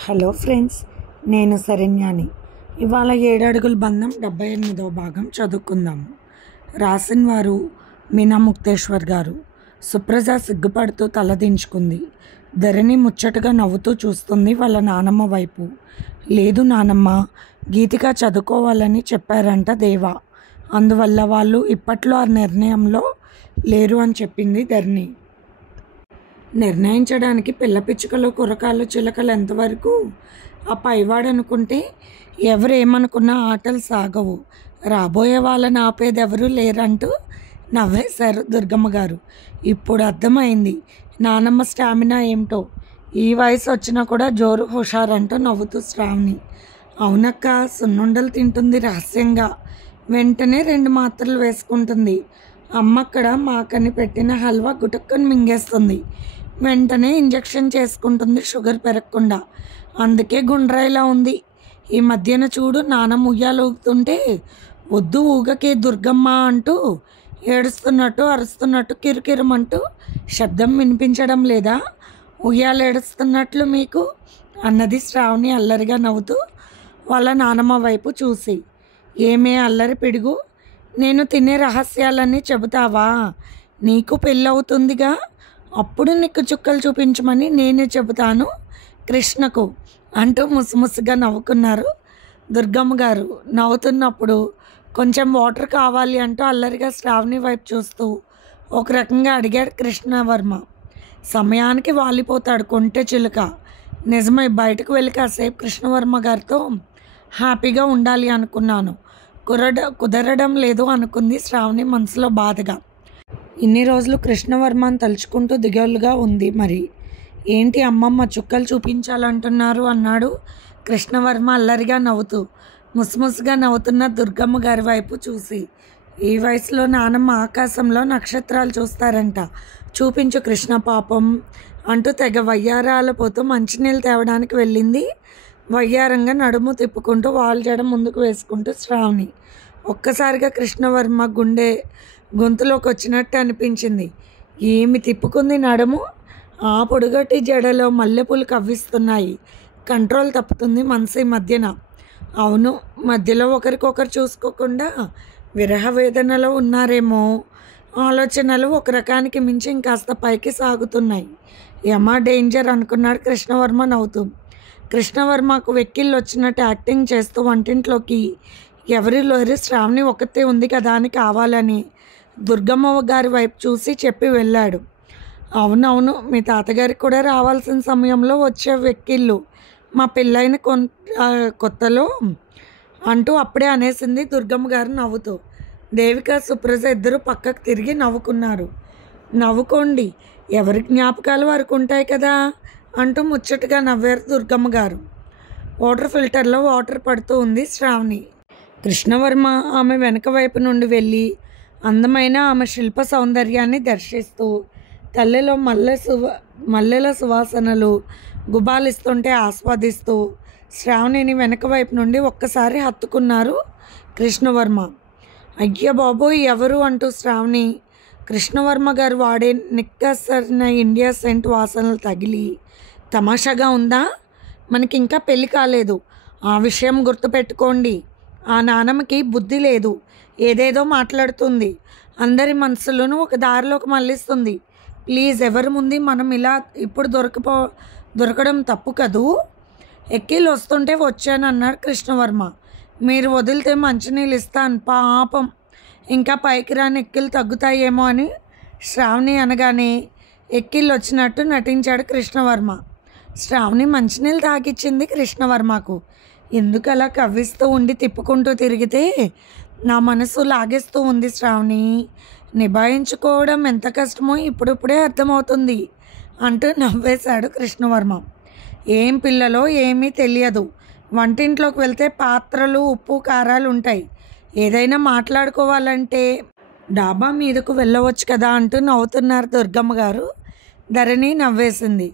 Hello friends, నేను శరణ్యాని. ఇవాళ 7 అడుగుల బంధం 78వ భాగం చదువుకుందాము. రాసిన వారు మీనా ముక్తేశ్వర్ గారు. సుప్రజ సిగ్గుపడుతూ తలదించుకుంది. ధరణి ముచ్చటగా నవ్వుతూ చూస్తుంది వాళ్ళ నానమ్మ వైపు. లేదు నానమ్మ, గీతిక చదువుకోవాలని చెప్పారంట దేవా, అందువల్ల వాళ్ళు ఇప్పట్లో ఆ నిర్ణయంలో లేరు అని చెప్పింది ధరణి. నిర్ణయించడానికి పిల్ల పిచ్చుకలు కురకాలు చిలకలు ఎంతవరకు? ఆ పైవాడు అనుకుంటే ఎవరేమనుకున్నా ఆటలు సాగవు, రాబోయే వాళ్ళని ఆపేదెవరూ లేరంటూ నవ్వేశారు దుర్గమ్మ గారు. ఇప్పుడు అర్థమైంది నానమ్మ స్టామినా ఏమిటో. ఈ వయసు వచ్చినా కూడా జోరు హుషారంటూ నవ్వుతూ శ్రావణి. అవునక్క, సున్నుండలు తింటుంది రహస్యంగా. వెంటనే 2 మాత్రలు వేసుకుంటుంది. అమ్మక్కడ మాకని పెట్టిన హల్వా గుటక్కని మింగేస్తుంది. వెంటనే ఇంజెక్షన్ చేసుకుంటుంది షుగర్ పెరగకుండా. అందుకే గుండ్రాయిలా ఉంది. ఈ మధ్యన చూడు, నానమ్మ ఉయ్యాలు ఊగుతుంటే వద్దు ఊగకే దుర్గమ్మ అంటూ ఏడుస్తున్నట్టు అరుస్తున్నట్టు కిరుకిరమంటూ శబ్దం వినిపించడం లేదా? ఉయ్యాలు ఏడుస్తున్నట్లు మీకు అన్నది శ్రావణి అల్లరిగా నవ్వుతూ వాళ్ళ నానమ్మ వైపు చూసి. ఏమే అల్లరి పిడుగు, నేను తినే రహస్యాలన్నీ చెబుతావా? నీకు పెళ్ళవుతుందిగా, అప్పుడు నీకు చుక్కలు చూపించమని నేనే చెబుతాను కృష్ణకు అంటూ ముసుముసుగా నవ్వుకున్నారు దుర్గమ్మ గారు. నవ్వుతున్నప్పుడు కొంచెం వాటర్ కావాలి అంటూ అల్లరిగా శ్రావణి వైపు చూస్తూ ఒక రకంగా అడిగాడు కృష్ణవర్మ. సమయానికి వాలిపోతాడు కొంటె చిలుక. నిజమై బయటకు వెళ్ళి కాసేపు కృష్ణవర్మ గారితో హ్యాపీగా ఉండాలి అనుకున్నాను, కుదరడం లేదు అనుకుంది శ్రావణి మనసులో బాధగా. ఇన్ని రోజులు కృష్ణవర్మని తలుచుకుంటూ దిగులుగా ఉంది. మరి ఏంటి అమ్మమ్మ చుక్కలు చూపించాలంటున్నారు అన్నాడు కృష్ణవర్మ అల్లరిగా నవ్వుతూ. ముసుముసుగా నవ్వుతున్న దుర్గమ్మ గారి వైపు చూసి. ఈ వయసులో నానమ్మ ఆకాశంలో నక్షత్రాలు చూస్తారంట, చూపించు కృష్ణ పాపం అంటూ తెగ వయ్యారాల పోతూ మంచినీళ్ళు తేవడానికి వెళ్ళింది. వయ్యారంగా నడుము తిప్పుకుంటూ వాల్ జడ ముందుకు వేసుకుంటూ శ్రావణి. ఒక్కసారిగా కృష్ణవర్మ గుండె గొంతులోకి వచ్చినట్టు అనిపించింది. ఏమి తిప్పుకుంది నడుము! ఆ పొడుగటి జడలో మల్లెపూలు కవ్విస్తున్నాయి. కంట్రోల్ తప్పుతుంది మనసు ఈ మధ్యన. అవును, మధ్యలో ఒకరికొకరు చూసుకోకుండా విరహ వేదనలో ఉన్నారేమో. ఆలోచనలు ఒక రకానికి మించి ఇంకాస్త పైకి సాగుతున్నాయి. యమా డేంజర్ అనుకున్నాడు కృష్ణవర్మ నవ్వుతూ. కృష్ణవర్మకు వెక్కిళ్ళు వచ్చినట్టు యాక్టింగ్ చేస్తూ వంటింట్లోకి ఎవరిలో శ్రావణి ఒకతే ఉంది కదా అని కావాలని దుర్గమ్మ గారి వైపు చూసి చెప్పి వెళ్ళాడు. అవునవును, మీ తాతగారికి కూడా రావాల్సిన సమయంలో వచ్చే వెక్కిళ్ళు మా పెళ్ళైన కొత్తలో అంటూ అప్పుడే అనేసింది దుర్గమ్మ గారు నవ్వుతూ. దేవిక సుప్రజ ఇద్దరు పక్కకు తిరిగి నవ్వుకున్నారు. నవ్వుకోండి, ఎవరి జ్ఞాపకాలు వారికి ఉంటాయి కదా అంటూ ముచ్చటగా నవ్వారు దుర్గమ్మ గారు. వాటర్ ఫిల్టర్లో వాటర్ పడుతూ ఉంది శ్రావణి. కృష్ణవర్మ ఆమె వెనక వైపు నుండి వెళ్ళి అందమైన ఆమె శిల్ప సౌందర్యాన్ని దర్శిస్తూ తల్లిలో మల్లెల సువాసనలు గుబాలిస్తుంటే ఆస్వాదిస్తూ శ్రావణిని వెనక వైపు నుండి ఒక్కసారి హత్తుకున్నారు కృష్ణవర్మ. అయ్య బాబోయ్, ఎవరు అంటూ శ్రావణి కృష్ణవర్మ గారు వాడే నిక్కసరిన ఇండియా సెంట్ వాసనలు తగిలి, తమాషాగా ఉందా, మనకి ఇంకా పెళ్ళి కాలేదు, ఆ విషయం గుర్తుపెట్టుకోండి. ఆ నానమ్మకి బుద్ధి లేదు, ఏదేదో మాట్లాడుతుంది, అందరి మనసులను ఒక దారిలోకి మళ్ళిస్తుంది. ప్లీజ్, ఎవరి ముందు మనం ఇలా ఇప్పుడు దొరకడం తప్పు కదూ. ఎక్కిళ్ళు వస్తుంటే వచ్చాను అన్నాడు కృష్ణవర్మ. మీరు వదిలితే మంచినీళ్ళు ఇస్తాను పాపం, ఇంకా పైకి రాని ఎక్కిళ్ళు తగ్గుతాయేమో అని శ్రావణి అనగానే ఎక్కిళ్ళు వచ్చినట్టు నటించాడు కృష్ణవర్మ. శ్రావణి మంచినీళ్ళు తాగిచ్చింది కృష్ణవర్మకు. ఎందుకు అలా కవ్విస్తూ ఉండి తిప్పుకుంటూ తిరిగితే నా మనసు లాగేస్తూ ఉంది శ్రావణి. నిభాయించుకోవడం ఎంత కష్టమో ఇప్పుడిప్పుడే అర్థమవుతుంది అంటూ నవ్వేశాడు కృష్ణవర్మ. ఏం పిల్లలో ఏమీ తెలియదు, వంటింట్లోకి వెళ్తే పాత్రలు ఉప్పు కారాలు ఉంటాయి, ఏదైనా మాట్లాడుకోవాలంటే డాబా మీదకు వెళ్ళవచ్చు కదా అంటూ నవ్వుతున్నారు దుర్గమ్మ గారు. ధరణి నవ్వేసింది.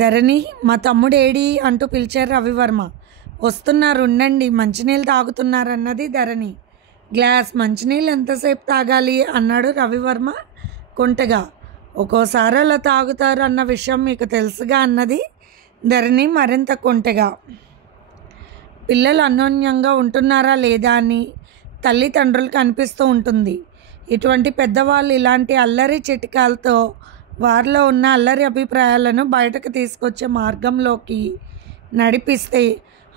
ధరణి, మా తమ్ముడు ఏడి అంటూ పిలిచారు రవివర్మ. వస్తున్నారు, ఉండండి, మంచినీళ్ళు తాగుతున్నారన్నది ధరణి. గ్లాస్ మంచినీళ్ళు ఎంతసేపు తాగాలి అన్నాడు రవివర్మ కొంటగా. ఒక్కోసారి అలా తాగుతారు అన్న విషయం మీకు తెలుసుగా అన్నది ధరణి మరింత కొంటెగా. పిల్లలు అన్యోన్యంగా ఉంటున్నారా లేదా అని తల్లిదండ్రులకు అనిపిస్తూ ఉంటుంది. ఇటువంటి పెద్దవాళ్ళు ఇలాంటి అల్లరి చిట్కాలతో వారిలో ఉన్న అల్లరి అభిప్రాయాలను బయటకు తీసుకొచ్చే మార్గంలోకి నడిపిస్తే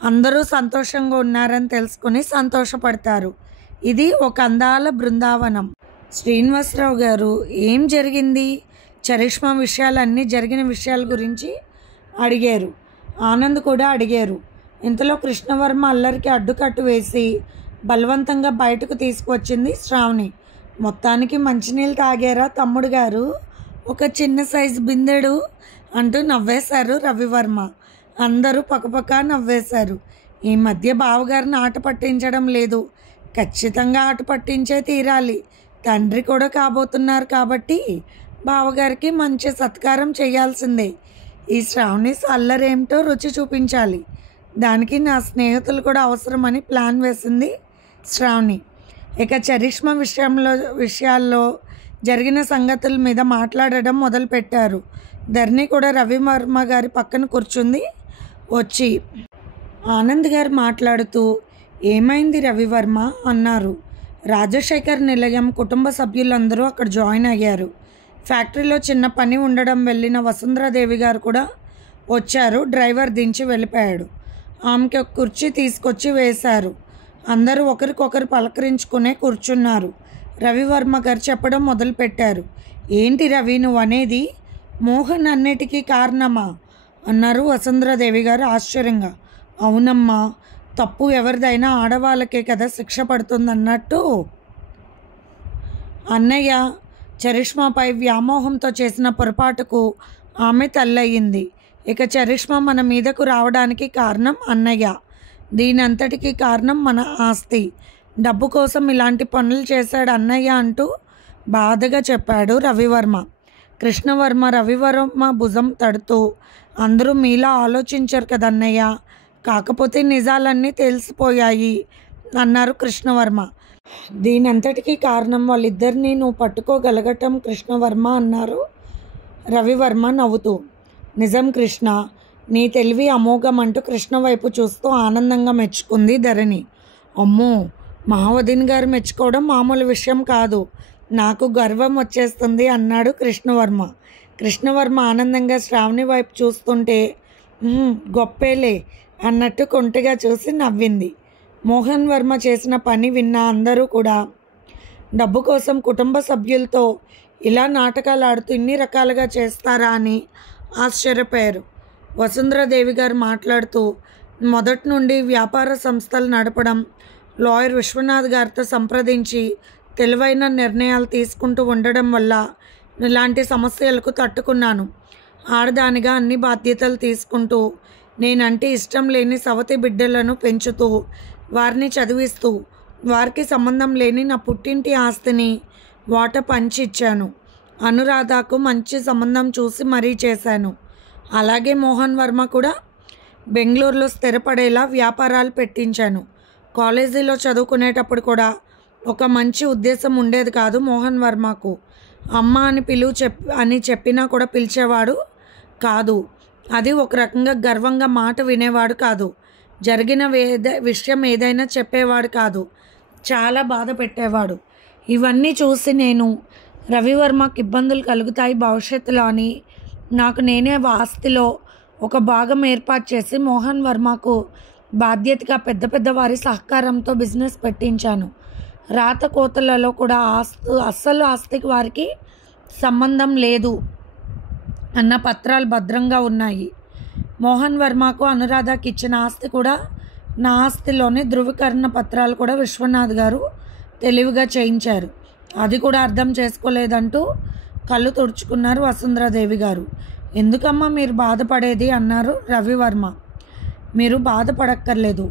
అందరూ సంతోషంగా ఉన్నారని తెలుసుకుని సంతోషపడతారు. ఇది ఒక అందాల బృందావనం. శ్రీనివాసరావు గారు ఏం జరిగింది, చరిష్మా విషయాలన్నీ జరిగిన విషయాల గురించి అడిగారు. ఆనంద్ కూడా అడిగారు. ఇంతలో కృష్ణవర్మ అల్లరికి అడ్డుకట్టు వేసి బలవంతంగా బయటకు తీసుకువచ్చింది శ్రావణి. మొత్తానికి మంచినీళ్ళు తాగారా తమ్ముడు గారు, ఒక చిన్న సైజు బిందెడు అంటూ నవ్వేశారు రవివర్మ. అందరూ పక్కపక్క నవ్వేశారు. ఈ మధ్య బావగారిని ఆట పట్టించడం లేదు, ఖచ్చితంగా ఆట పట్టించే తీరాలి. తండ్రి కూడా కాబోతున్నారు కాబట్టి బావగారికి మంచి సత్కారం చేయాల్సిందే. ఈ శ్రావణి అల్లరేమిటో రుచి చూపించాలి. దానికి నా స్నేహితులు కూడా అవసరమని ప్లాన్ వేసింది శ్రావణి. ఇక చరిష్మా విషయాల్లో జరిగిన సంగతుల మీద మాట్లాడడం మొదలుపెట్టారు. ధరణి కూడా రవివర్మ గారి పక్కన కూర్చుంది. వచ్చి ఆనంద్ గారు మాట్లాడుతూ, ఏమైంది రవివర్మ అన్నారు. రాజశేఖర్ నిలయం కుటుంబ సభ్యులందరూ అక్కడ జాయిన్ అయ్యారు. ఫ్యాక్టరీలో చిన్న పని ఉండడం వెళ్ళిన వసుంధరాదేవి గారు కూడా వచ్చారు. డ్రైవర్ దించి వెళ్ళిపోయాడు. ఆమెకి ఒక కుర్చీ తీసుకొచ్చి వేశారు. అందరూ ఒకరికొకరు పలకరించుకునే కూర్చున్నారు. రవివర్మ గారు చెప్పడం మొదలుపెట్టారు. ఏంటి రవి నువ్వు అనేది, మోహన్ అన్నిటికీ కారణమా అన్నారు వసుంధరాదేవి గారు ఆశ్చర్యంగా. అవునమ్మా, తప్పు ఎవరిదైనా ఆడవాళ్ళకే కదా శిక్ష పడుతుందన్నట్టు అన్నయ్య చరిష్మాపై వ్యామోహంతో చేసిన పొరపాటుకు ఆమె తల్లయింది. ఇక చరిష్మా మన మీదకు రావడానికి కారణం అన్నయ్య. దీనంతటికీ కారణం మన ఆస్తి. డబ్బు కోసం ఇలాంటి పనులు చేశాడు అన్నయ్య అంటూ బాధగా చెప్పాడు రవివర్మ. కృష్ణవర్మ రవివర్మ భుజం తడుతూ, అందరూ మీలా ఆలోచించారు కదన్నయ్య, కాకపోతే నిజాలన్నీ తెలిసిపోయాయి అన్నారు కృష్ణవర్మ. దీనంతటికీ కారణం వాళ్ళిద్దరినీ నువ్వు పట్టుకోగలగటం కృష్ణవర్మ అన్నారు రవివర్మ నవ్వుతూ. నిజం కృష్ణ, నీ తెలివి అమోఘం అంటూ కృష్ణ వైపు చూస్తూ ఆనందంగా మెచ్చుకుంది ధరణి. అమ్మో, మహావదిన్ గారు మెచ్చుకోవడం మామూలు విషయం కాదు, నాకు గర్వం వచ్చేస్తుంది అన్నాడు కృష్ణవర్మ. కృష్ణవర్మ ఆనందంగా శ్రావణి వైపు చూస్తుంటే గొప్పేలే అన్నట్టు కొంటెగా చూసి నవ్వింది. మోహన్ వర్మ చేసిన పని విన్న అందరూ కూడా డబ్బు కోసం కుటుంబ సభ్యులతో ఇలా నాటకాలు ఆడుతూ ఇన్ని రకాలుగా చేస్తారా అని ఆశ్చర్యపోయారు. వసుంధరాదేవి గారు మాట్లాడుతూ, మొదటి నుండి వ్యాపార సంస్థలు నడపడం, లాయర్ విశ్వనాథ్ గారితో సంప్రదించి తెలివైన నిర్ణయాలు తీసుకుంటూ ఉండడం వల్ల ఇలాంటి సమస్యలకు తట్టుకున్నాను. ఆడదానిగా అన్ని బాధ్యతలు తీసుకుంటూ, నేనంటే ఇష్టం లేని సవతి బిడ్డలను పెంచుతూ వారిని చదివిస్తూ వారికి సంబంధం లేని నా పుట్టింటి ఆస్తిని వాట పంచిచ్చాను. అనురాధకు మంచి సంబంధం చూసి మరీ చేశాను. అలాగే మోహన్ వర్మ కూడా బెంగళూరులో స్థిరపడేలా వ్యాపారాలు పెట్టించాను. కాలేజీలో చదువుకునేటప్పుడు కూడా ఒక మంచి ఉద్దేశం ఉండేది కాదు మోహన్ వర్మకు. అమ్మ అని అని చెప్పినా కూడా పిలిచేవాడు కాదు. అది ఒక రకంగా గర్వంగా మాట వినేవాడు కాదు. జరిగిన విషయం ఏదైనా చెప్పేవాడు కాదు. చాలా బాధ పెట్టేవాడు. ఇవన్నీ చూసి నేను రవివర్మకు ఇబ్బందులు కలుగుతాయి భవిష్యత్తులో అని నాకు నేనే ఆస్తిలో ఒక భాగం ఏర్పాటు చేసి మోహన్ వర్మకు బాధ్యతగా పెద్ద పెద్ద వారి సహకారంతో బిజినెస్ పెట్టించాను. రాత కోతలలో కూడా అస్సలు ఆస్తికి వారికి సంబంధం లేదు అన్న పత్రాలు భద్రంగా ఉన్నాయి. మోహన్ వర్మకు అనురాధకి ఇచ్చిన ఆస్తి కూడా నా ఆస్తిలోని ధృవీకరణ పత్రాలు కూడా విశ్వనాథ్ గారు తెలివిగా చేయించారు. అది కూడా అర్థం చేసుకోలేదంటూ కళ్ళు తుడుచుకున్నారు వసుంధరాదేవి గారు. ఎందుకమ్మా మీరు బాధపడేది అన్నారు రవివర్మ. మీరు బాధపడక్కర్లేదు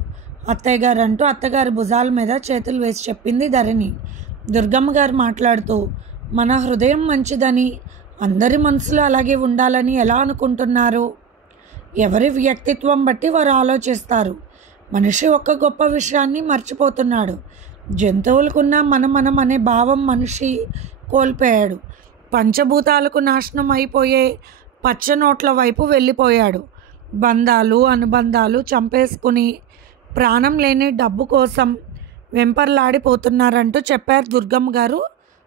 అత్తయ్య గారు అంటూ అత్తగారి భుజాల మీద చేతులు వేసి చెప్పింది ధరణి. దుర్గమ్మ గారు మాట్లాడుతూ, మన హృదయం మంచిదని, అందరి మనసులో అలాగే ఉండాలని ఎలా అనుకుంటున్నారు? ఎవరి వ్యక్తిత్వం బట్టి వారు ఆలోచిస్తారు. మనిషి ఒక్క గొప్ప విషయాన్ని మర్చిపోతున్నాడు. జంతువులకున్న మనం అనే భావం మనిషి కోల్పోయాడు. పంచభూతాలకు నాశనం అయిపోయే పచ్చనోట్ల వైపు వెళ్ళిపోయాడు. బంధాలు అనుబంధాలు చంపేసుకుని ప్రాణం లేని డబ్బు కోసం వెంపర్లాడిపోతున్నారంటూ చెప్పారు దుర్గమ్మ గారు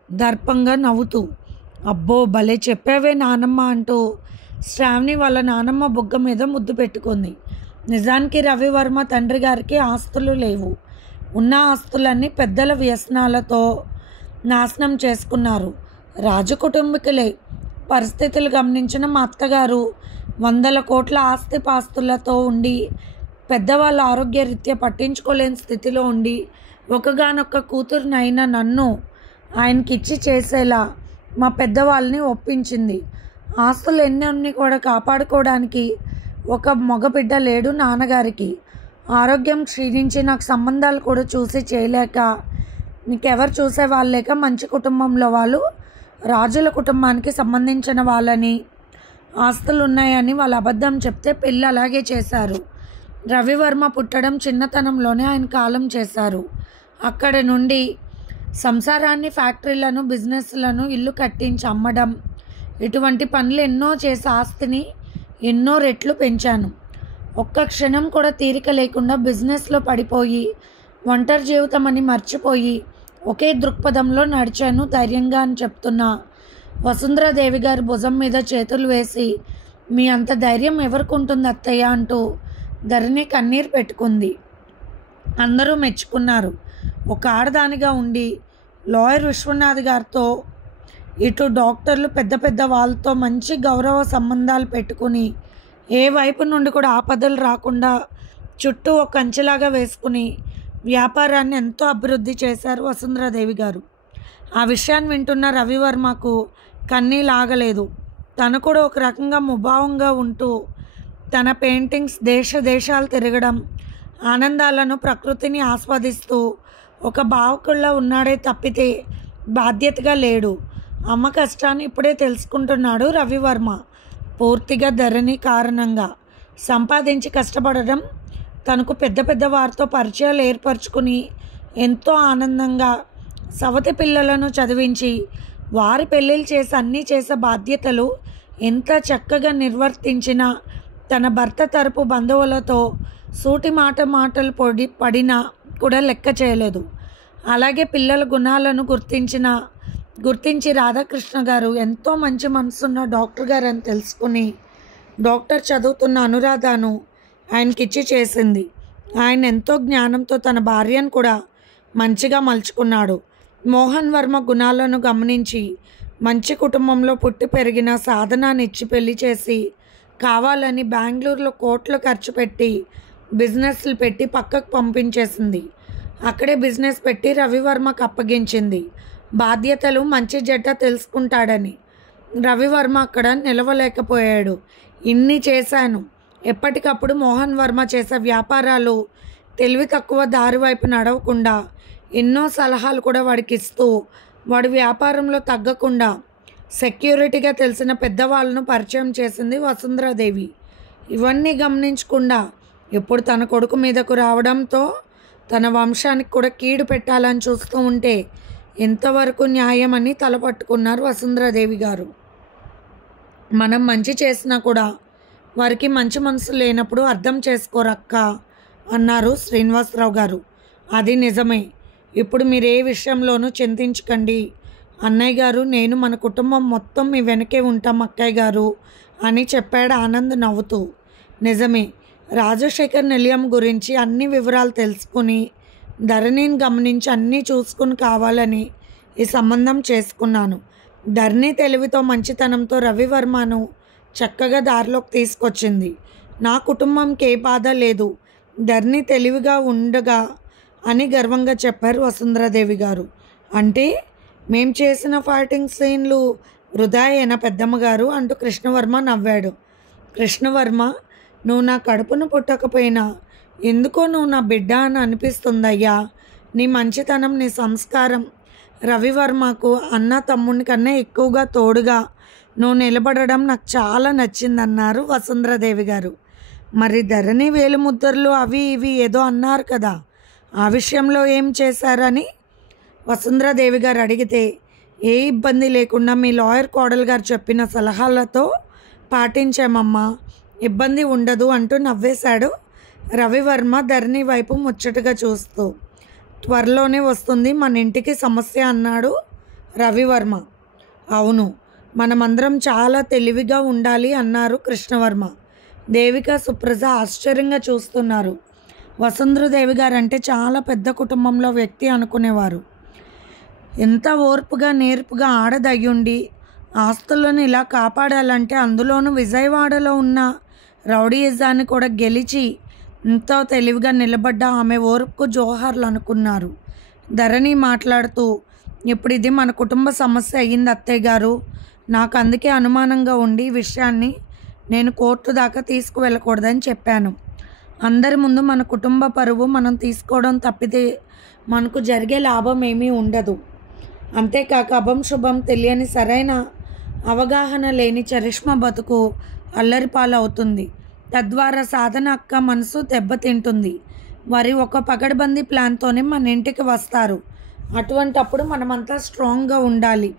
దర్పంగా నవ్వుతూ. అబ్బో భలే చెప్పావే నానమ్మ అంటూ శ్రావణి వాళ్ళ నానమ్మ బుగ్గ మీద ముద్దు పెట్టుకుంది. నిజానికి రవివర్మ తండ్రి గారికి ఆస్తులు లేవు. ఉన్న ఆస్తులన్నీ పెద్దల వ్యసనాలతో నాశనం చేసుకున్నారు. రాజకుటుంబీకులే. పరిస్థితులు గమనించిన మా అత్తగారు 100 కోట్ల ఆస్తిపాస్తులతో ఉండి పెద్దవాళ్ళ ఆరోగ్యరీత్యా పట్టించుకోలేని స్థితిలో ఉండి ఒకగానొక్క కూతురునైనా నన్ను ఆయనకిచ్చి చేసేలా మా పెద్దవాళ్ళని ఒప్పించింది. ఆస్తులు ఎన్ని కూడా కాపాడుకోవడానికి ఒక మగబిడ్డ లేడు నాన్నగారికి. ఆరోగ్యం క్షీణించి నాకు సంబంధాలు కూడా చూసి చేయలేక నీకెవరు చూసేవాళ్ళు లేక మంచి కుటుంబంలో వాళ్ళు రాజుల కుటుంబానికి సంబంధించిన వాళ్ళని ఆస్తులు ఉన్నాయని వాళ్ళు అబద్ధం చెప్తే పెళ్ళి అలాగే చేశారు. రవివర్మ పుట్టడం చిన్నతనంలోనే ఆయన కాలం చేశారు. అక్కడ నుండి సంసారాన్ని, ఫ్యాక్టరీలను, బిజినెస్లను ఇల్లు కట్టించి అమ్మడం ఇటువంటి పనులు ఎన్నో చేసి ఆస్తిని ఎన్నో రెట్లు పెంచాను. ఒక్క క్షణం కూడా తీరిక లేకుండా బిజినెస్లో పడిపోయి ఒంటరి జీవితం అని మర్చిపోయి ఒకే దృక్పథంలో నడిచాను ధైర్యంగా అని చెప్తున్నా వసుంధరాదేవి గారి భుజం మీద చేతులు వేసి, మీ అంత ధైర్యం ఎవరికి ఉంటుంది అత్తయ్య అంటూ ధరణి కన్నీరు పెట్టుకుంది. అందరూ మెచ్చుకున్నారు. ఒక ఆడదానిగా ఉండి లాయర్ విశ్వనాథ్ గారితో ఇటు డాక్టర్లు పెద్ద పెద్ద వాళ్ళతో మంచి గౌరవ సంబంధాలు పెట్టుకుని ఏ వైపు నుండి కూడా ఆపదలు రాకుండా చుట్టూ ఒక కంచెలాగా వేసుకుని వ్యాపారాన్ని ఎంతో అభివృద్ధి చేశారు వసుంధరాదేవి గారు. ఆ విషయాన్ని వింటున్న రవివర్మకు కన్నీళ్ళు ఆగలేదు. తను కూడా ఒక రకంగా ముభావంగా ఉంటూ తన పెయింటింగ్స్ దేశాలు తిరగడం, ఆనందాలను, ప్రకృతిని ఆస్వాదిస్తూ ఒక భావకుల్లా ఉన్నాడే తప్పితే బాధ్యతగా లేడు. అమ్మ కష్టాన్ని ఇప్పుడే తెలుసుకుంటున్నాడు రవివర్మ. పూర్తిగా ధరణి కారణంగా సంపాదించి కష్టపడడం, తనకు పెద్ద పెద్ద వారితో పరిచయాలు ఏర్పరచుకుని ఎంతో ఆనందంగా సవతి పిల్లలను చదివించి వారి పెళ్ళిళ్ళు చేసి అన్నీ చేసే బాధ్యతలు ఎంత చక్కగా నిర్వర్తించినా తన భర్త తరపు బంధువులతో సూటి మాటలు పడినా కూడా లెక్క చేయలేదు. అలాగే పిల్లల గుణాలను గుర్తించి రాధాకృష్ణ గారు ఎంతో మంచి మనసున్న డాక్టర్ గారు అని తెలుసుకుని డాక్టర్ చదువుతున్న అనురాధను ఆయనకిచ్చి చేసింది. ఆయన ఎంతో జ్ఞానంతో తన భార్యను కూడా మంచిగా మలుచుకున్నాడు. మోహన్ వర్మ గుణాలను గమనించి మంచి కుటుంబంలో పుట్టి పెరిగిన సాధనాన్ని ఇచ్చి పెళ్లి చేసి కావాలని బెంగళూరులో కోట్లు ఖర్చు పెట్టి బిజినెస్లు పెట్టి పక్కకు పంపించేసింది. అక్కడే బిజినెస్ పెట్టి రవివర్మకు అప్పగించింది. బాధ్యతలు మంచి జడ్డ తెలుసుకుంటాడని. రవివర్మ అక్కడ నిలవలేకపోయాడు. ఇన్ని చేశాను. ఎప్పటికప్పుడు మోహన్ వర్మ చేసే వ్యాపారాలు తెలివి తక్కువ దారి వైపు నడవకుండా ఎన్నో సలహాలు కూడా వాడికి ఇస్తూ వాడి వ్యాపారంలో తగ్గకుండా సెక్యూరిటీగా తెలిసిన పెద్దవాళ్ళను పరిచయం చేసింది వసుంధరాదేవి. ఇవన్నీ గమనించకుండా ఎప్పుడు తన కొడుకు మీదకు రావడంతో తన వంశానికి కూడా కీడు పెట్టాలని చూస్తూ ఉంటే ఎంతవరకు న్యాయమని తలపట్టుకున్నారు వసుంధరాదేవి గారు. మనం మంచి చేసినా కూడా వారికి మంచి మనసు లేనప్పుడు అర్థం చేసుకోరక్క అన్నారు శ్రీనివాసరావు గారు. అది నిజమే. ఇప్పుడు మీరు ఏ విషయంలోనూ చింతించకండి అన్నయ్య గారు, నేను మన కుటుంబం మొత్తం మీ వెనకే ఉంటాం అక్కయ్య గారు అని చెప్పాడు ఆనంద్ నవ్వుతూ. నిజమే. రాజశేఖర్ నిలయం గురించి అన్ని వివరాలు తెలుసుకుని ధరణిని గమనించి అన్నీ చూసుకుని కావాలని ఈ సంబంధం చేసుకున్నాను. ధరణి తెలివితో మంచితనంతో రవివర్మను చక్కగా దారిలోకి తీసుకొచ్చింది. నా కుటుంబంకి ఏ బాధ లేదు. ధరణి తెలివిగా ఉండగా అని గర్వంగా చెప్పారు వసుంధరాదేవి గారు. అంటే మేం చేసిన ఫైటింగ్ సీన్లు వృధాయేనా పెద్దమ్మ గారు అంటూ కృష్ణవర్మ నవ్వాడు. కృష్ణవర్మ, నువ్వు నా కడుపును పుట్టకపోయినా ఎందుకో నువ్వు నా బిడ్డ అని అనిపిస్తుందయ్యా. నీ మంచితనం, నీ సంస్కారం రవివర్మకు అన్న తమ్ముని కన్నా ఎక్కువగా తోడుగా నువ్వు నిలబడడం నాకు చాలా నచ్చిందన్నారు వసుంధరాదేవి గారు. మరి ధరణి వేలుముద్రలు అవి ఇవి ఏదో అన్నారు కదా, ఆ విషయంలో ఏం చేశారని వసుంధరాదేవి గారు అడిగితే, ఏ ఇబ్బంది లేకుండా మీ లాయర్ కోడలు గారు చెప్పిన సలహాలతో పాటించామమ్మా. ఇబ్బంది ఉండదు అంటూ నవ్వేశాడు రవివర్మ ధరణి వైపు ముచ్చటగా చూస్తూ. త్వరలోనే వస్తుంది మన ఇంటికి సమస్య అన్నాడు రవివర్మ. అవును, మనమందరం చాలా తెలివిగా ఉండాలి అన్నారు కృష్ణవర్మ. దేవిక సుప్రజ ఆశ్చర్యంగా చూస్తున్నారు. వసుంధరాదేవి గారంటే చాలా పెద్ద కుటుంబంలో వ్యక్తి అనుకునేవారు. ఎంత ఓర్పుగా నేర్పుగా ఆడదయ్యుండి ఆస్తులను ఇలా కాపాడాలంటే, అందులోనూ విజయవాడలో ఉన్న రౌడీయిజాన్ని కూడా గెలిచి ఎంతో తెలివిగా నిలబడ్డ ఆమె ఓర్పుకు జోహార్లు అనుకున్నారు. ధరణి మాట్లాడుతూ, ఇప్పుడు ఇది మన కుటుంబ సమస్య అయ్యింది అత్తయ్య గారు. నాకు అందుకే అనుమానంగా ఉండి ఈ విషయాన్ని నేను కోర్టు దాకా తీసుకువెళ్ళకూడదని చెప్పాను. అందరి ముందు మన కుటుంబ పరువు మనం తీసుకోవడం తప్పితే మనకు జరిగే లాభం ఏమీ ఉండదు. అంతేకాక అభం శుభం తెలియని సరైన అవగాహన లేని చరిష్మా బతుకు అల్లరిపాలవుతుంది. తద్వారా సాధన అక్క మనసు దెబ్బతింటుంది. వారి ఒక పగడ్బందీ ప్లాన్తోనే మన ఇంటికి వస్తారు. అటువంటప్పుడు మనమంతా స్ట్రాంగ్గా ఉండాలి.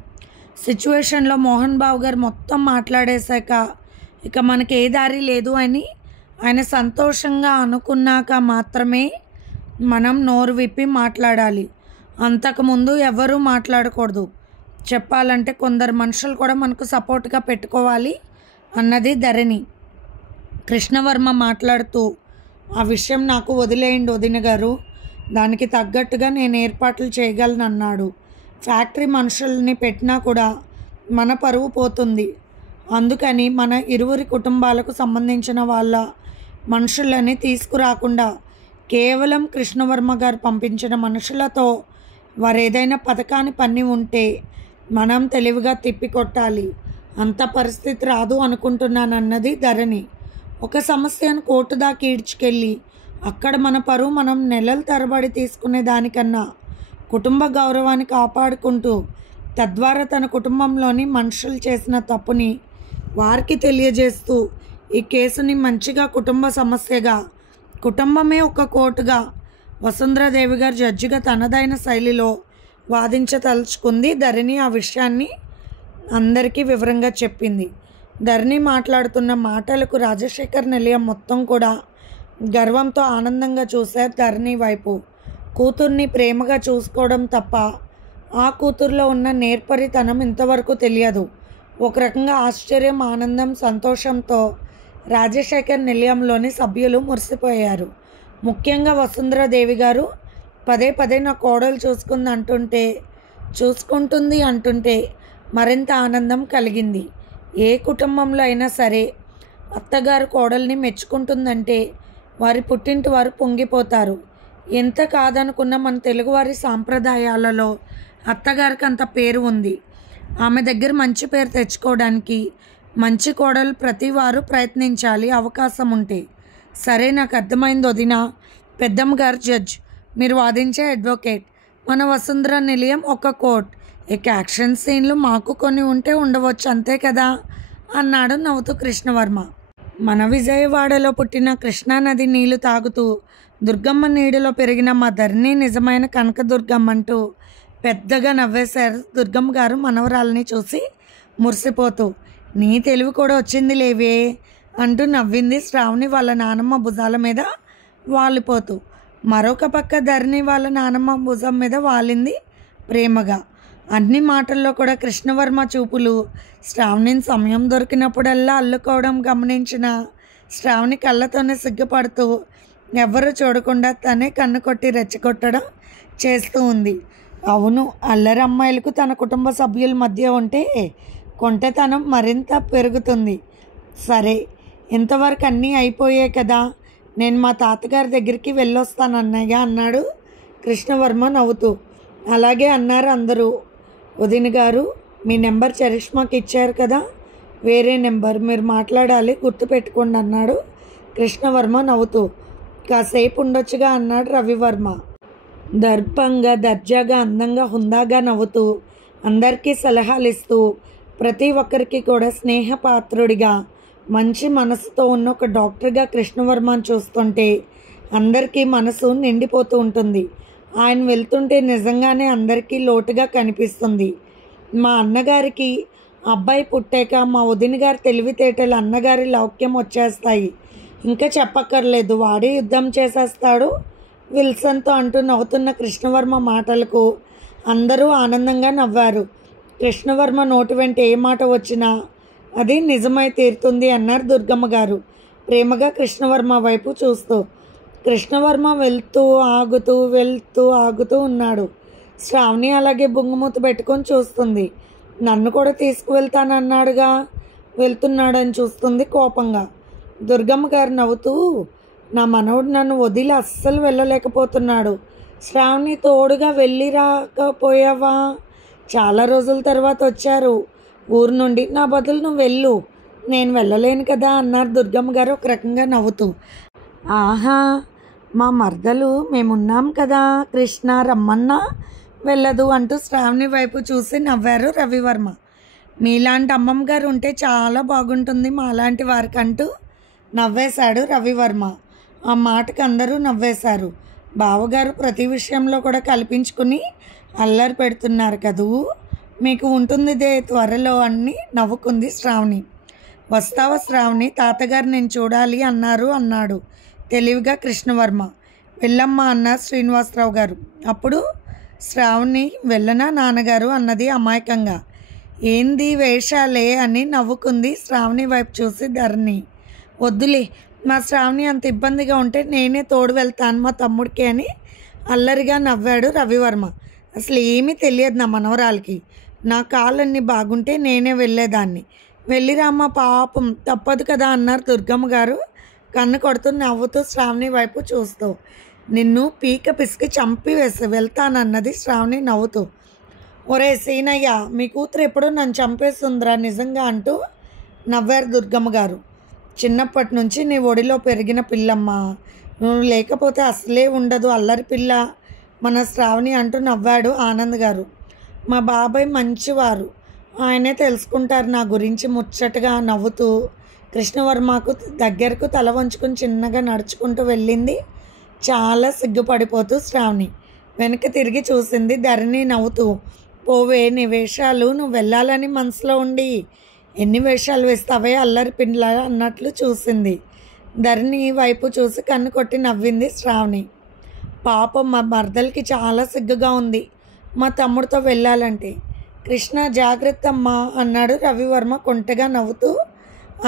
సిచ్యువేషన్లో మోహన్ బాబు గారు మొత్తం మాట్లాడేశాక ఇక మనకి ఏ దారి లేదు అని ఆయన సంతోషంగా అనుకున్నాక మాత్రమే మనం నోరు విప్పి మాట్లాడాలి. అంతకుముందు ఎవరూ మాట్లాడకూడదు. చెప్పాలంటే కొందరు మనుషులు కూడా మనకు సపోర్ట్గా పెట్టుకోవాలి అన్నది ధరణి. కృష్ణవర్మ మాట్లాడుతూ, ఆ విషయం నాకు వదిలేయండి వదిన గారు, దానికి తగ్గట్టుగా నేను ఏర్పాట్లు చేయగలను అన్నాడు. ఫ్యాక్టరీ మనుషుల్ని పెట్టినా కూడా మన పరువు పోతుంది. అందుకని మన ఇరువురి కుటుంబాలకు సంబంధించిన వాళ్ళ మనుషులని తీసుకురాకుండా కేవలం కృష్ణవర్మ గారు పంపించిన మనుషులతో వారు ఏదైనా పథకాన్ని పన్ని ఉంటే మనం తెలివిగా తిప్పికొట్టాలి. అంత పరిస్థితి రాదు అనుకుంటున్నానన్నది ధరణి. ఒక సమస్యను కోర్టు దాకా ఈడ్చుకెళ్ళి అక్కడ మన పరువు మనం నెలల తరబడి తీసుకునే దానికన్నా కుటుంబ గౌరవాన్ని కాపాడుకుంటూ తద్వారా తన కుటుంబంలోని మనుషులు చేసిన తప్పుని వారికి తెలియజేస్తూ ఈ కేసుని మంచిగా కుటుంబ సమస్యగా, కుటుంబమే ఒక కోర్టుగా వసుంధరాదేవి గారు జడ్జిగా తనదైన శైలిలో వాదించదలుచుకుంది. ధరణి ఆ విషయాన్ని అందరికీ వివరంగా చెప్పింది. ధరణి మాట్లాడుతున్న మాటలకు రాజశేఖర్ నిలయం మొత్తం కూడా గర్వంతో ఆనందంగా చూశారు ధరణి వైపు. కూతుర్ని ప్రేమగా చూసుకోవడం తప్ప ఆ కూతుర్లో ఉన్న నేర్పరితనం ఇంతవరకు తెలియదు. ఒక రకంగా ఆశ్చర్యం, ఆనందం, సంతోషంతో రాజశేఖర్ నిలయంలోని సభ్యులు మురిసిపోయారు. ముఖ్యంగా వసుంధరాదేవి గారు పదే పదే నా కోడలు చూసుకుంటుంది అంటుంటే మరింత ఆనందం కలిగింది. ఏ కుటుంబంలో అయినా సరే అత్తగారు కోడల్ని మెచ్చుకుంటుందంటే వారి పుట్టింటి వారు పొంగిపోతారు. ఎంత కాదనుకున్న మన తెలుగువారి సాంప్రదాయాలలో అత్తగారికి అంత పేరు ఉంది. ఆమె దగ్గర మంచి పేరు తెచ్చుకోవడానికి మంచి కోడలు ప్రతి వారు ప్రయత్నించాలి అవకాశం ఉంటే. సరే, నాకు అర్థమైంది వదిన. పెద్దమ్మ గారు జడ్జ్, మీరు వాదించే అడ్వకేట్, మన వసుంధర నిలయం ఒక కోర్ట్. ఇక యాక్షన్ సీన్లు మాకు కొన్ని ఉంటే ఉండవచ్చు, అంతే కదా అన్నాడు నవ్వుతూ కృష్ణవర్మ. మన విజయవాడలో పుట్టిన కృష్ణానది నీళ్లు తాగుతూ దుర్గమ్మ నీడలో పెరిగిన మా ధరణి నిజమైన కనకదుర్గమ్మంటూ పెద్దగా నవ్వేశారు దుర్గమ్మ గారు మనవరాలని చూసి మురిసిపోతూ. నీ తెలివి కూడా వచ్చింది లేవే అంటూ నవ్వింది శ్రావణి వాళ్ళ నానమ్మ భుజాల మీద వాలిపోతూ. మరొక పక్క ధరణి వాళ్ళ నానమ్మ భుజం మీద వాలింది ప్రేమగా. అన్ని మాటల్లో కూడా కృష్ణవర్మ చూపులు శ్రావణిని సమయం దొరికినప్పుడల్లా అల్లుకోవడం గమనించిన శ్రావణి కళ్ళతోనే సిగ్గుపడుతూ ఎవ్వరూ చూడకుండా తనే కన్ను కొట్టి రెచ్చగొట్టడం చేస్తూ ఉంది. అవును, అల్లరి అమ్మాయిలకు తన కుటుంబ సభ్యుల మధ్య ఉంటే కొంటెతనం మరింత పెరుగుతుంది. సరే, ఇంతవరకు అన్నీ అయిపోయాయి కదా, నేను మా తాతగారి దగ్గరికి వెళ్ళొస్తాను అన్నయ్య అన్నాడు కృష్ణవర్మ నవ్వుతూ. అలాగే అన్నారు అందరూ. వదిన గారు, మీ నెంబర్ చరిష్మాకి ఇచ్చారు కదా, వేరే నెంబర్ మీరు మాట్లాడాలి, గుర్తుపెట్టుకోండి అన్నాడు కృష్ణవర్మ నవ్వుతూ. కాసేపు ఉండొచ్చుగా అన్నాడు రవివర్మ దర్పంగా, దర్జాగా, అందంగా, హుందాగా నవ్వుతూ అందరికీ సలహాలు ఇస్తూ ప్రతి ఒక్కరికి కూడా స్నేహపాత్రుడిగా మంచి మనసుతో ఉన్న ఒక డాక్టర్గా కృష్ణవర్మను చూస్తుంటే అందరికీ మనసు నిండిపోతూ ఉంటుంది. ఆయన వెళ్తుంటే నిజంగానే అందరికీ లోటుగా కనిపిస్తుంది. మా అన్నగారికి అబ్బాయి పుట్టాక మా వదిన గారి తెలివితేటలు అన్నగారి లౌక్యం వచ్చేస్తాయి. ఇంకా చెప్పక్కర్లేదు, వాడే యుద్ధం చేసేస్తాడు విల్సన్తో అంటూ నవ్వుతున్న కృష్ణవర్మ మాటలకు అందరూ ఆనందంగా నవ్వారు. కృష్ణవర్మ నోటి వెంట ఏ మాట వచ్చినా అది నిజమై తీరుతుంది అన్నారు దుర్గమ్మ గారు ప్రేమగా కృష్ణవర్మ వైపు చూస్తూ. కృష్ణవర్మ వెళ్తూ ఆగుతూ ఉన్నాడు. శ్రావణి అలాగే బుంగుమూత పెట్టుకొని చూస్తుంది. నన్ను కూడా తీసుకువెళ్తానన్నాడుగా, వెళ్తున్నాడని చూస్తుంది కోపంగా. దుర్గమ్మ గారు నవ్వుతూ, నా మనవడు నన్ను వదిలి అస్సలు వెళ్ళలేకపోతున్నాడు. శ్రావణి తోడుగా వెళ్ళి రాకపోయావా? చాలా రోజుల తర్వాత వచ్చారు ఊరు నుండి, నా బదులు నువ్వు వెళ్ళు. నేను వెళ్ళలేను కదా అన్నారు దుర్గమ్మ గారు ఒక రకంగా నవ్వుతూ. ఆహా, మా మరదలు మేమున్నాం కదా, కృష్ణ రమ్మన్నా వెళ్ళదు అంటూ శ్రావణి వైపు చూసి నవ్వారు రవివర్మ. మీలాంటి అమ్మమ్మ గారు ఉంటే చాలా బాగుంటుంది మాలాంటి వారికంటూ నవ్వేశాడు రవివర్మ. ఆ మాటకు అందరూ నవ్వేశారు. బావగారు ప్రతి విషయంలో కూడా కల్పించుకుని అల్లరి పెడుతున్నారు కదూ, మీకు ఉంటుందిదే త్వరలో అని నవ్వుకుంది శ్రావణి. వస్తావా శ్రావణి, తాతగారు నేను చూడాలి అన్నాడు తెలివిగా కృష్ణవర్మ. వెళ్ళమ్మా అన్నారు శ్రీనివాసరావు గారు. అప్పుడు శ్రావణి వెళ్ళనా నాన్నగారు అన్నది అమాయకంగా. ఏంది వేషాలే అని నవ్వుకుంది శ్రావణి వైపు చూసి ధరణి. వద్దులే, మా శ్రావణి అంత ఇబ్బందిగా ఉంటే నేనే తోడు వెళ్తాను మా తమ్ముడికి అని అల్లరిగా నవ్వాడు రవివర్మ. అసలు ఏమీ తెలియదు నా మనవరాలకి, నా కాళ్ళన్నీ బాగుంటే నేనే వెళ్ళేదాన్ని. వెళ్ళిరామ్మా పాపం, తప్పదు కదా అన్నారు దుర్గమ్మ గారు కన్ను కొడుతూ నవ్వుతూ శ్రావణి వైపు చూస్తూ. నిన్ను పీక పిసికి చంపి వేసి వెళ్తానన్నది శ్రావణి నవ్వుతూ. ఒరే సీనయ్య, మీ కూతురు ఎప్పుడూ నన్ను చంపేస్తుందిరా నిజంగా అంటూ నవ్వారు దుర్గమ్మ గారు. చిన్నప్పటి నుంచి నీ ఒడిలో పెరిగిన పిల్లమ్మ, నువ్వు లేకపోతే అసలే ఉండదు అల్లరి పిల్ల మన శ్రావణి అంటూ నవ్వాడు ఆనంద్ గారు. మా బాబాయ్ మంచివారు, ఆయనే తెలుసుకుంటారు నా గురించి ముచ్చటగా నవ్వుతూ కృష్ణవర్మకు దగ్గరకు తల వంచుకుని చిన్నగా నడుచుకుంటూ వెళ్ళింది చాలా సిగ్గుపడిపోతూ శ్రావణి. వెనక్కి తిరిగి చూసింది ధరణి నవ్వుతూ. పోవే, నీ వేషాలు నువ్వు వెళ్ళాలని మనసులో ఉండి ఎన్ని వేషాలు వేస్తావే అల్లరి పిండ్ల అన్నట్లు చూసింది. ధరణి వైపు చూసి కన్ను కొట్టి నవ్వింది శ్రావణి. పాపం మా మరదలకి చాలా సిగ్గుగా ఉంది మా తమ్ముడితో వెళ్ళాలంటే. కృష్ణ జాగ్రత్త అమ్మా అన్నాడు రవివర్మ కొంటగా నవ్వుతూ.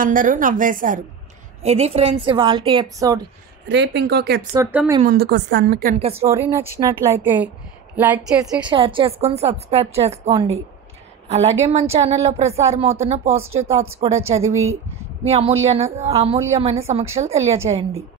అందరూ నవ్వేశారు. ఇది ఫ్రెండ్స్ ఇవాల్టి ఎపిసోడ్. రేపు ఇంకొక ఎపిసోడ్తో మేము ముందుకు వస్తాను. మీకు కనుక స్టోరీ నచ్చినట్లయితే లైక్ చేసి షేర్ చేసుకొని సబ్స్క్రైబ్ చేసుకోండి. అలాగే మన ఛానల్లో ప్రసారం అవుతున్న పాజిటివ్ థాట్స్ కూడా చదివి మీ అమూల్యమైన సమీక్షలు తెలియజేయండి.